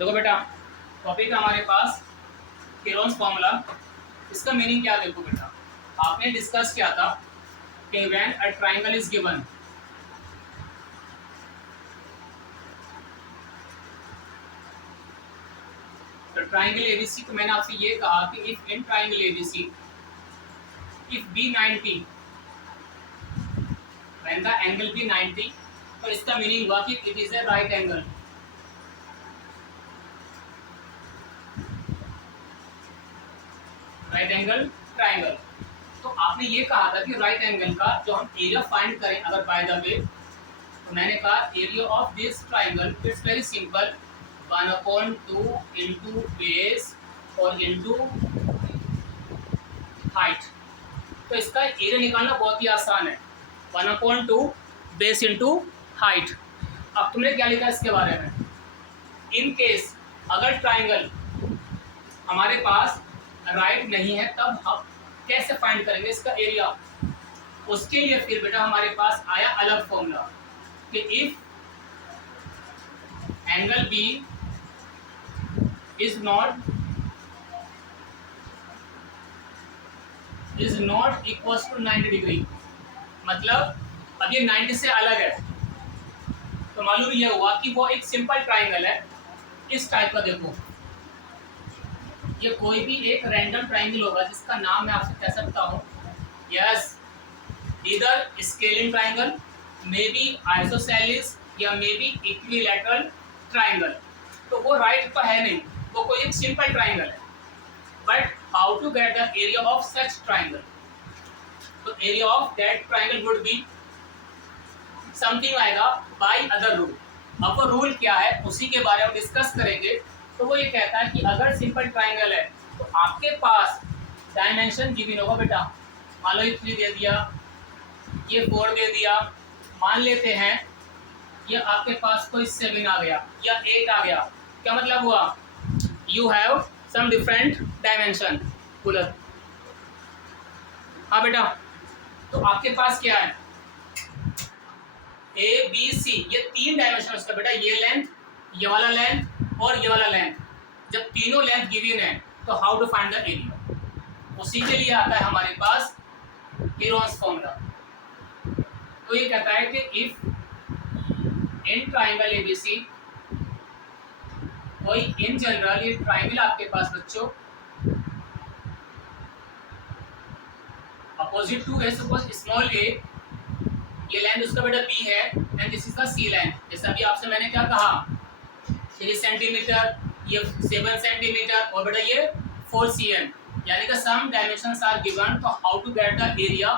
देखो बेटा, टॉपिक है हमारे पास कीरोन्स फॉर्मूला। इसका मीनिंग क्या है देखो बेटा, आपने डिस्कस किया था कि when a triangle is given, तो ट्रायंगल एबीसी को मैंने आपसे ये कहा कि if in triangle ABC if B 90 when the angle B 90, तो इसका मीनिंग हुआ कि it is a right angle. Right angle triangle. तो आपने ये कहा था कि राइट एंगल का जो हम एरिया फाइंड करें, अगर बाय द वे, तो मैंने कहा area of this triangle it's very simple, 1/2 into base और इंटू हाइट। तो इसका एरिया निकालना बहुत ही आसान है, 1/2 बेस इंटू हाइट। अब तुमने क्या लिखा इसके बारे में, इन केस अगर ट्रायंगल हमारे पास राइट नहीं है तब हम कैसे फाइंड करेंगे इसका एरिया। उसके लिए फिर बेटा हमारे पास आया अलग फॉर्मूला कि if angle B is not equal to 90 degree, मतलब अब ये 90 से अलग है, तो मालूम यह हुआ कि वो एक सिंपल ट्राइंगल है। इस टाइप का देखो, ये कोई भी एक रैंडम ट्राइंगल होगा जिसका नाम मैं आपसे कह सकता हूँ, यस, इधर scaling triangle, may be isosceles या मे बी इक्विलैटरल ट्राइंगल। तो वो राइट पर है नहीं, वो कोई एक सिंपल ट्राइंगल है। But how to get the area of such triangle, तो area of that triangle would be something आएगा बाय अदर रूल। अब वो रूल क्या है उसी के बारे में डिस्कस करेंगे। तो वो ये कहता है कि अगर सिंपल ट्राइंगल है तो आपके पास डायमेंशन गिवन होगा बेटा, मान लो ये 3 दे दिया, ये 4 दे दिया, मान लेते हैं ये आपके पास कोई 7 आ गया या 8 आ गया, क्या मतलब हुआ, you have some different dimension cooler. हाँ बेटा, तो आपके पास क्या है, ए बी सी, ये 3 डायमेंशन उसका बेटा, ये लेंथ, ये वाला लेंथ और ये वाला लेंथ। जब तीनों लेंथ गिवन है तो how to find the area, उसी के लिए आता है हमारे पास कीरोन्स फॉर्मूला। तो ये कहता है कि इफ इन ट्राइंगल एबीसी, कोई इन जनरल ये ट्राइंगल आपके पास बच्चों अपोजिट टू है, सपोज स्मॉल ए, ये लेंथ उसका बेटा बी है and this is the C length. जैसे अभी आपसे मैंने क्या कहा, 3 सेंटीमीटर, ये 7 सेंटीमीटर और बेटा ये 4 cm, यानी कि सम डायमेंशंस आर गिवन। तो how to get the area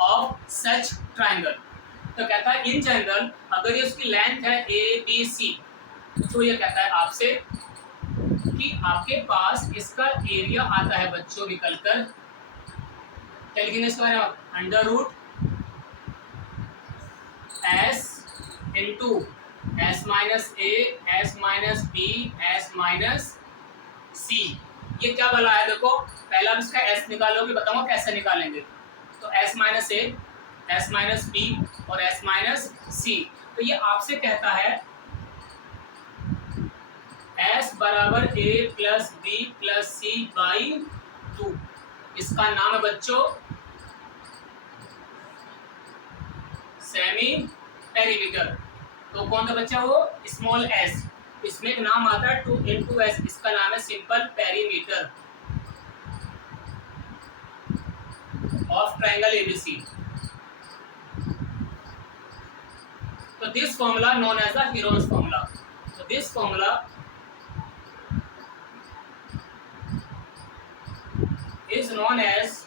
of such triangle, तो कहता है इन जनरल अगर ये उसकी लेंथ है ए बी सी, तो ये कहता है आपसे कि आपके पास इसका एरिया आता है बच्चों निकलकर, क्या लिखेंगे इसके बारे में, under root S into S minus A S minus B S minus C. ये क्या बना है देखो, पहला इसका एस निकालोगे, बताऊंगा कैसे निकालेंगे। तो S minus A S minus B और एस माइनस सी। तो ये आपसे कहता है एस बराबर A plus B plus C by 2। इसका नाम है बच्चों सेमी पेरीमीटर। तो कौन सा बच्चा वो, स्मॉल एस, इसमें एक नाम आता है 2 इंटू एस, इसका नाम है simple perimeter of triangle ABC. तो this formula known as the Heron's formula. तो this formula is known as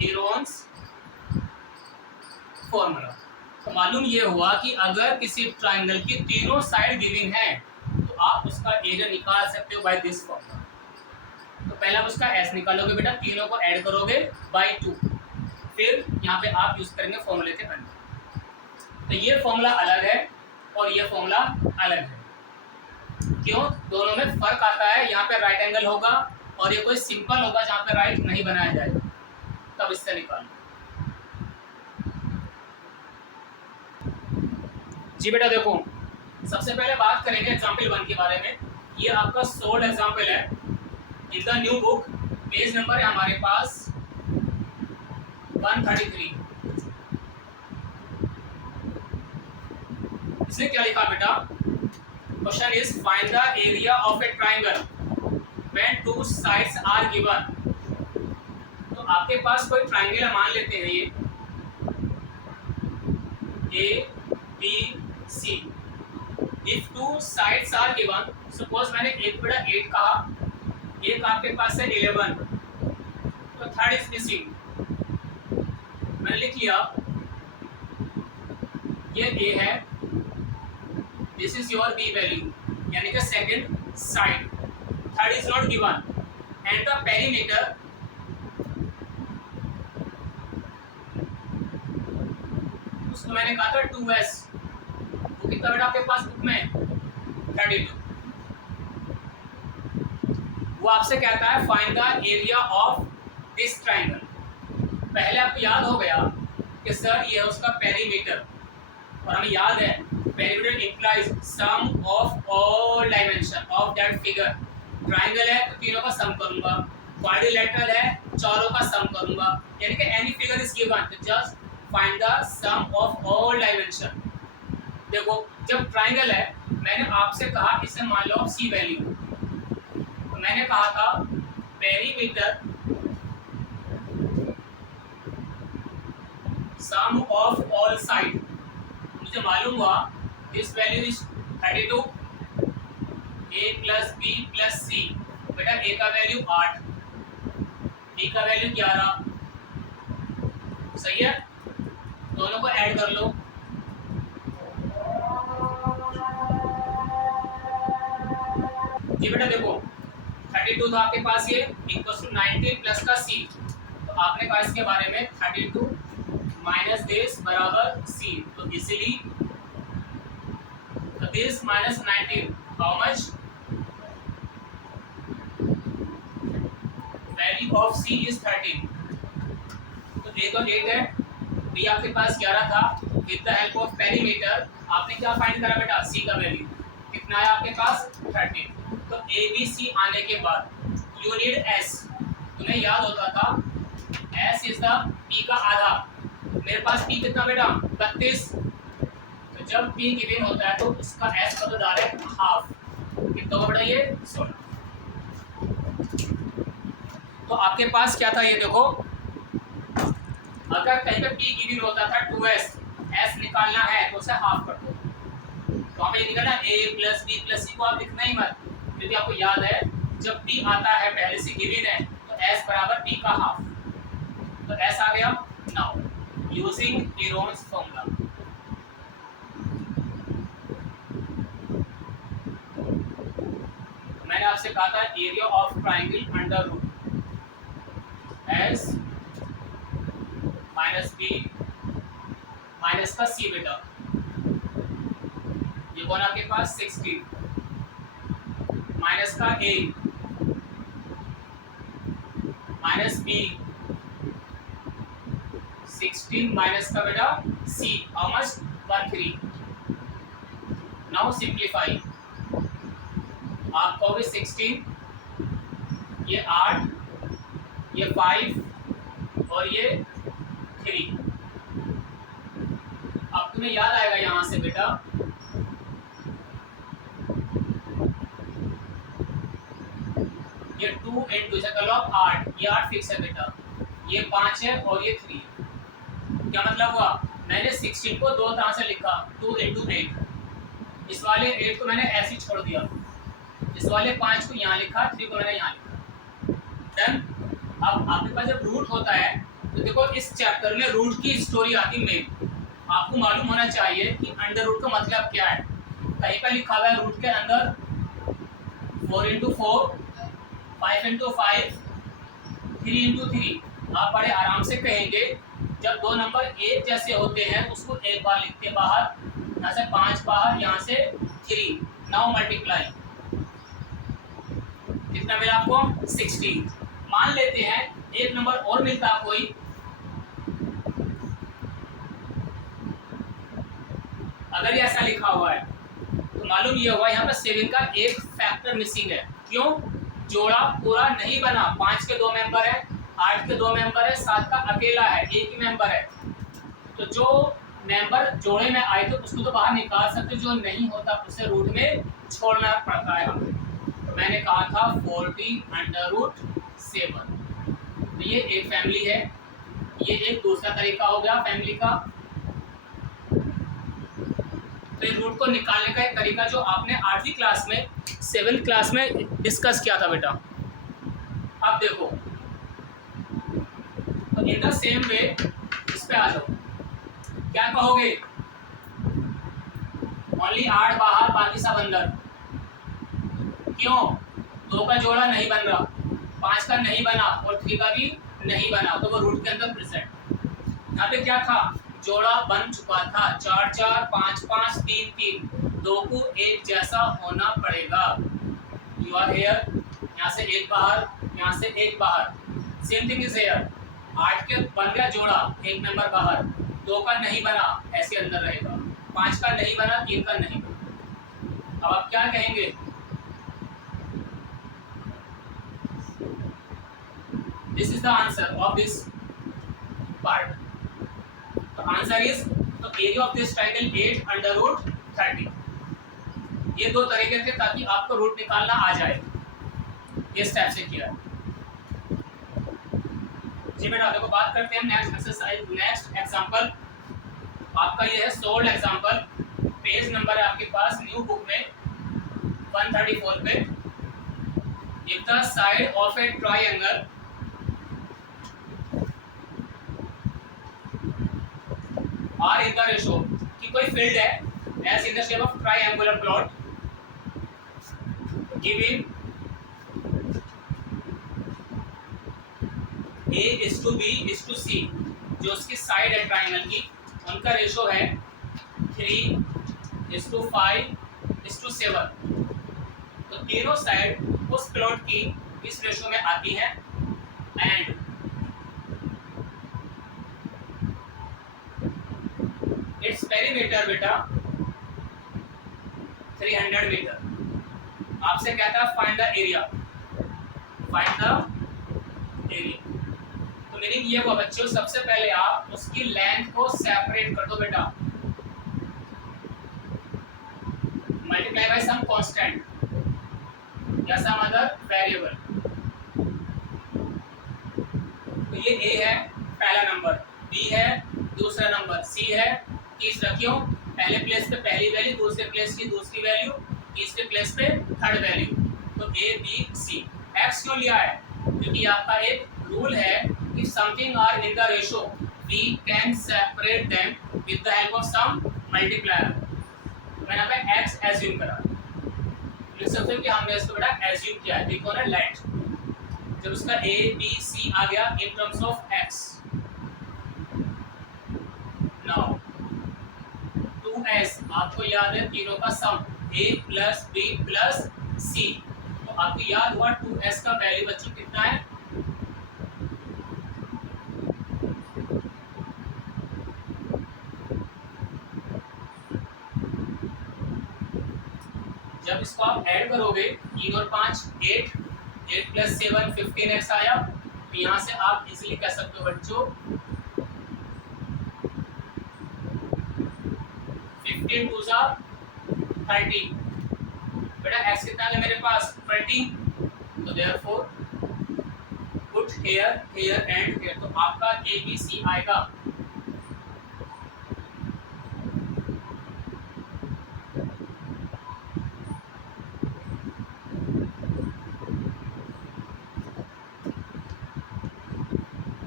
Heron's formula. तो मालूम ये हुआ कि अगर किसी ट्राइंगल की तीनों साइड गिवन है तो आप उसका एरिया निकाल सकते हो बाय दिस फॉर्मूला। तो पहले आप उसका एस निकालोगे बेटा, तीनों को ऐड करोगे बाय 2, फिर यहाँ पे आप यूज करेंगे फॉर्मूले के अंदर। तो ये फॉर्मूला अलग है और ये फॉर्मूला अलग है, क्यों, दोनों में फर्क आता है। यहाँ पे राइट एंगल होगा और ये कोई सिंपल होगा जहाँ पे राइट नहीं बनाया जाएगा, तब इससे निकालो। जी बेटा देखो, सबसे पहले बात करेंगे एग्जाम्पल 1 के बारे में। ये आपका सोल्ड एग्जाम्पल है in the new book. Page number है हमारे पास 133। इसने क्या लिखा बेटा? Question is find the area of a triangle when two sides are given. तो आपके पास कोई ट्राइंगल है, मान लेते हैं ये A B C. If two sides are given, suppose मैंने एक बड़ा 8 कहा, एक आपके पास है 11, तो थर्ड इज मिसिंग। मैंने लिख लिया ये ए है, this is your B value, यानी कि second side. Third is not given and the perimeter उसको मैंने कहा था 2s। वो कितना बेटा आपके पास बुक में? 32। वो आपसे कहता है find the area of this triangle. पहले आपको याद हो गया कि सर ये है उसका पेरीमीटर, और हमें याद है perimeter implies sum of all dimension of that figure. Triangle है तो तीनों का सम करूंगा, क्वाड्रिलेटरल है चारों का सम करूंगा, यानी कि एनी फिगर इज गिवन तो just find the sum of all dimension. देखो जब ट्राइंगल है, मैंने आपसे कहा इसे मान लो सी वैल्यू, तो मैंने कहा था perimeter sum of all side. मुझे मालूम हुआ this value is 32, A plus B plus C. बेटा ए का वैल्यू 8, बी का वैल्यू 11, सही है? दोनों को ऐड कर लो। जी बेटा देखो 32 था आपके पास, ये इक्वल टू 19 प्लस का सी, तो आपने कहा इसके बारे में 32 माइनस दिस बराबर सी, तो इसीलिए this minus 19 how much? Value of C is 13। तो ए तो 8 है, बी आपके पास 11 था। With the help of perimeter आपने क्या फाइंड करा बेटा? सी का वैल्यू कितना है आपके पास? 13। तो ए बी सी आने के बाद यू नीड एस। तुम्हें याद होता था एस इज द पी का आधा। मेरे पास पी कितना बेटा? 32। तो जब पी गिवन होता है तो उसका एस का बदल है हाफ। कितना होगा बेटा ये? 16। तो आपके पास क्या था ये देखो, अगर कहीं पे पी गिवन होता था 2s, s निकालना है तो उसे हाफ कर दो। तो हमें ये निकालना a प्लस बी प्लस सी को आप लिखना ही मत, क्योंकि आपको याद है जब p आता है पहले से गिवन है तो s बराबर p का हाफ। तो s आ गया। नाउ यूजिंग हीरोन्स फॉर्मूला, मैंने आपसे कहा था area of triangle under root s minus B minus का सी बेटा, ये कौन आपके पास 16 माइनस का ए माइनस बी 16 माइनस का बेटा सी, हाउ मच? 13। नाउ सिंप्लीफाई, आप कहोगे 16, ये 8, ये 5 और ये 3। अब तुम्हें याद आएगा यहां से बेटा ये 2 इंटू इसे कर लो आप 8, ये 8 फिक्स है बेटा, ये 5 है और ये 3 है। क्या मतलब हुआ? मैंने 16 को दो तरह से लिखा, 2 इंटू 8। इस वाले 8 को मैंने ऐसे ही छोड़ दिया, इस वाले 5 को यहाँ लिखा, 3 को मैंने यहाँ लिखा। डन। अब आपके पास जब रूट होता है तो देखो इस चैप्टर में रूट की स्टोरी आती मेन। आपको मालूम होना चाहिए कि अंडर रूट का मतलब क्या है। कहीं पर लिखा हुआ है रूट के अंदर 4 इंटू 4, 5 इंटू 5, 3 इंटू 3। आप बड़े आराम से कहेंगे जब दो नंबर एक जैसे होते हैं उसको एक बार लिखते हैं बाहर, यहाँ से 5 बाहर, यहाँ से 3। नाउ मल्टीप्लाई, कितना मिला आपको? 16। मान लेते हैं एक नंबर और मिलता है कोई, अगर ये ऐसा लिखा हुआ है तो मालूम ये हुआ यहाँ पर 7 का एक फैक्टर मिसिंग है। क्यों? जोड़ा पूरा नहीं बना। 5 के 2 मेंबर है, 8 के 2 मेंबर है, 7 का अकेला है, एक ही मेंबर है। तो जो मेंबर जोड़े में आए थे उसको तो बाहर निकाल सकते, जो नहीं होता उसे रूट में छोड़ना पड़ता है हमें। तो मैंने कहा था 40√7। तो ये एक फैमिली है, ये एक दूसरा तरीका हो गया फैमिली का। तो ये रूट को निकालने का एक तरीका जो आपने 8वीं क्लास में 7th क्लास में डिस्कस किया था बेटा। अब देखो, तो इन द सेम वे इस पे आ जाओ, क्या कहोगे? ओनली 8 बाहर, बाकी सब अंदर। क्यों? 2 का जोड़ा नहीं बन रहा, 5 का नहीं बना और 3 का भी नहीं बना, तो वो रूट के अंदर प्रेजेंट। यहाँ पे क्या था? जोड़ा बन चुका था, 4 4 5 5 3 3, 2 को एक जैसा होना पड़ेगा। यू आर हेयर, यहाँ से एक बाहर, यहाँ से एक बाहर। सेम थिंग इज हेयर, 8 के बन गया जोड़ा, एक मेंबर बाहर, 2 का नहीं बना, ऐसे अंदर रहेगा, 5 का नहीं बना, 3 का नहीं बना। अब आप क्या कहेंगे? This is the answer of this part. तो आंसर इज, तो एरिया ऑफ दिस ट्रायंगल 8√30। ये दो तरीके थे ताकि आपको रूट निकालना आ जाए। इस टाइप से किया। जी बेटा, देखो बात करते हैं नेक्स्ट एक्सरसाइज, नेक्स्ट एग्जांपल। आपका ये है सोल्ड एग्जांपल। पेज नंबर है आपके पास न्यू बुक में 134 पे। If the side of a triangle are in the ratio, कि कोई फील्ड है as in the shape of triangular plot given A:B:C, जो उसकी साइड है ट्राइंगल की, उनका रेशो है 3:5:7। तो तीनों साइड उस प्लॉट की इस रेशो में आती है। एंड इट्स पेरीमीटर बेटा 300 मीटर। आपसे कहता है find the area, find the area. तो मीनिंग ये हुआ बच्चों, सबसे पहले आप उसकी लेंथ को सेपरेट कर दो बेटा, मल्टीप्लाई बाय सम कांस्टेंट या सम अदर वेरिएबल। तो ये A है पहला नंबर, B है दूसरा नंबर, C है तीसरा। क्यों? पहले प्लेस पे पहली वैल्यू, दूसरे प्लेस की दूसरी वैल्यू, तीसरे प्लेस पे थर्ड वैल्यू। तो A B C। X क्यों लिया है? क्योंकि आपका एक रूल है, if something are in the ratio we can separate them with the help of some multiplier। मैंने यहाँ पे x assume करा, लिख सकते हो कि हमने इसको बेटा assume किया है। देखो ना लेट, जब उसका a b c आ गया in terms of x, now 2s आपको याद है तीनों का सम a plus b plus c। तो आपको याद हुआ 2s का वैल्यू बच्चों कितना है? जब इसको आप ऐड करोगे 3 और 5 8, 8 + 7 15x आया। तो यहाँ से आप इजीली कह सकते हो बच्चों 15 2 30। बेटा x कितना है मेरे पास? 20। तो therefore put here here and here. तो आपका a b c आएगा।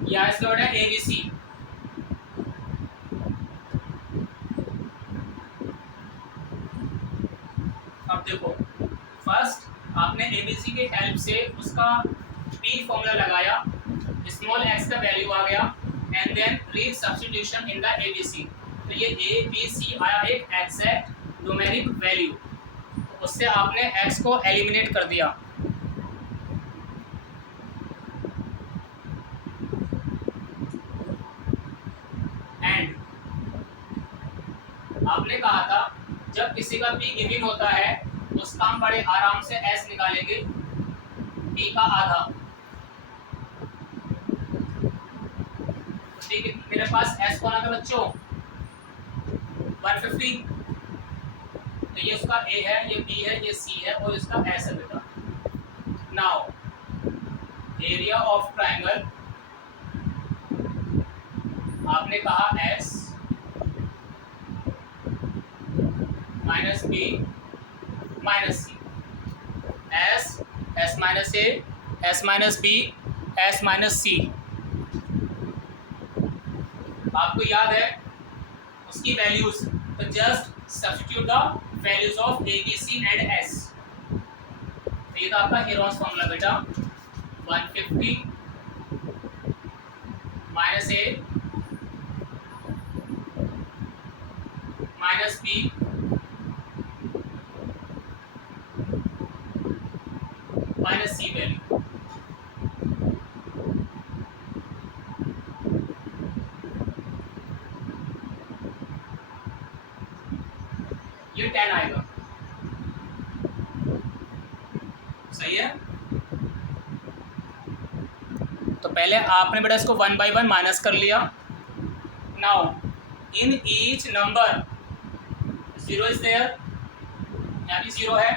या इसका बेटा ए बी सी। अब देखो फर्स्ट आपने एबीसी की हेल्प से उसका पी फॉर्मूला लगाया, स्मॉल एक्स का वैल्यू आ गया एंड देन री सब्स्टिट्यूशन इन द एबीसी। तो ये ए बी सी आया एक एग्जैक्ट न्यूमेरिक वैल्यू, उससे आपने एक्स को एलिमिनेट कर दिया। आपने कहा था जब किसी का पी गिवन होता है उसका हम बड़े आराम से एस निकालेंगे, पी का आधा। ठीक है, मेरे पास एस कौन आ गया बच्चों 150, तो ये उसका ए है, ये बी है, ये सी है और इसका एस है बेटा। नाउ एरिया ऑफ ट्राइंगल आपने कहा S minus B minus C, S minus A, S minus B, S minus C. आपको याद है उसकी वैल्यूज, तो just substitute the values of A B C and S. ये तो आपका हेरोन्स फॉर्मूला बेटा, 150 minus A minus B minus C value. ये 10 आएगा, सही है। तो पहले आपने बेटा इसको 1 by 1 माइनस कर लिया। Now in each number 0 is there, यहाँ भी 0 है,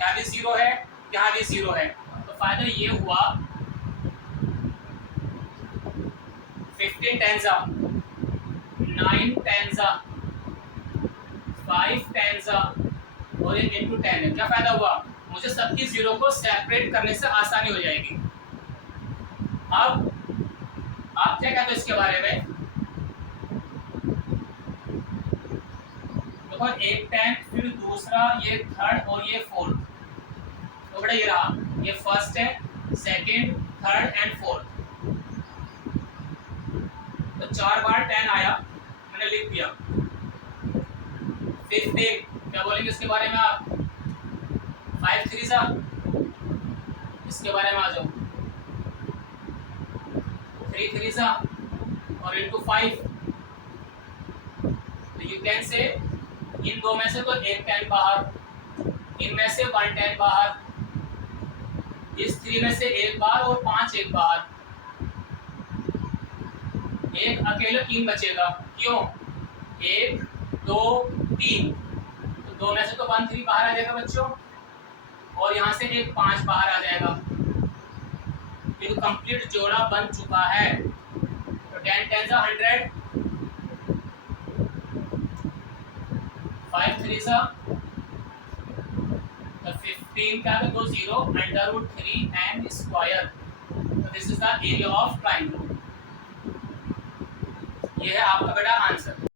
यहाँ भी 0 है, यहाँ भी 0 है। तो फायदा ये हुआ 15 टेंजा, 9 टेंजा, 5 टेंजा और ये इंटू 10 है। क्या फायदा हुआ, मुझे सबकी 0 को सेपरेट करने से आसानी हो जाएगी। अब आप क्या कहते हो इसके बारे में, देखो एक 10 फिर दूसरा ये थर्ड और ये फोर्थ। तो बेटा ये रहा, ये फर्स्ट है, सेकंड, थर्ड एंड फोर्थ। तो 4 बार 10 आया, मैंने लिख दिया। 15 क्या बोलेंगे इसके बारे में आप, 5 3 सा, इसके बारे में आ जाओ, 3 3 सा और इंटू 5। तो यू कैन से इन दो में से तो एक 10 बाहर, इनमें से 1 10 बाहर, इस 3 में से एक बाहर और 5 एक बाहर, एक अकेले 3 बचेगा। क्यों, 1 2 3, तो 2 में से तो 1 3 बाहर आ जाएगा बच्चों, और यहाँ से एक 5 बाहर आ जाएगा। फिर कंप्लीट जोड़ा बन चुका है। तो 10 10 100, 5 3 सा, तो 15 का तो 0 √3 एंड स्क्वायर। तो this is the area of triangle. ये है आपका बेटा आंसर।